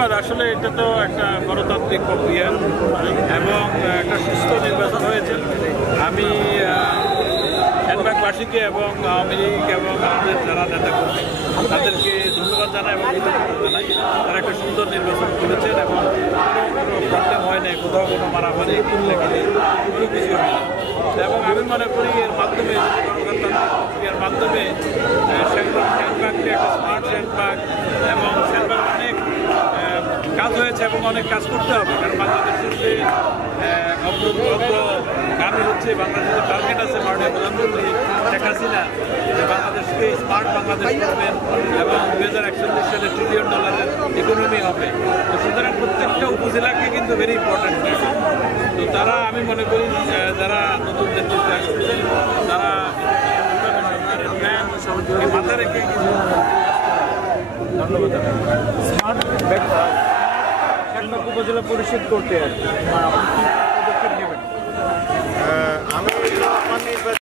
ধন্যবাদ। আসলে এটা তো একটা গণতান্ত্রিক প্রক্রিয়া এবং একটা সুস্থ নির্বাচন হয়েছে। আমি সেনবাগবাসীকে এবং আওয়ামী লীগ এবং আমাদের যারা নেতাকর্মী তাদেরকে ধন্যবাদ জানাই এবং কৃতজ্ঞতা জানাই। তারা একটা সুন্দর নির্বাচন করেছেন এবং কোনো প্রবলেম হয় নাই, কোথাও কোনো মারামারি লেগেনি, কোনো কিছু হয় না। এবং আমি মনে করি এর মাধ্যমে গণতান্ত্রিক প্রক্রিয়ার মাধ্যমে সেনবাগকে একটা স্মার্ট সেনবাগ এবং সেনবাগ অনেক কাজ হয়েছে এবং অনেক কাজ করতে হবে। কারণ বাংলাদেশের যে গানই হচ্ছে, বাংলাদেশের টার্গেট আছে মাননীয় প্রধানমন্ত্রী শেখ হাসিনা যে বাংলাদেশকে স্মার্ট বাংলাদেশ করবেন এবং 2041 সালে $1 ট্রিলিয়ন ইকোনমি হবে। তো সুতরাং প্রত্যেকটা উপজেলাকে কিন্তু ভেরি ইম্পর্টেন্ট। তো তারা আমি মনে করি যারা নতুন নেতৃত্বে আসতেছেন তারা মাথা রেখে কিছু ধন্যবাদ। উপজেলা পরিষদ করতে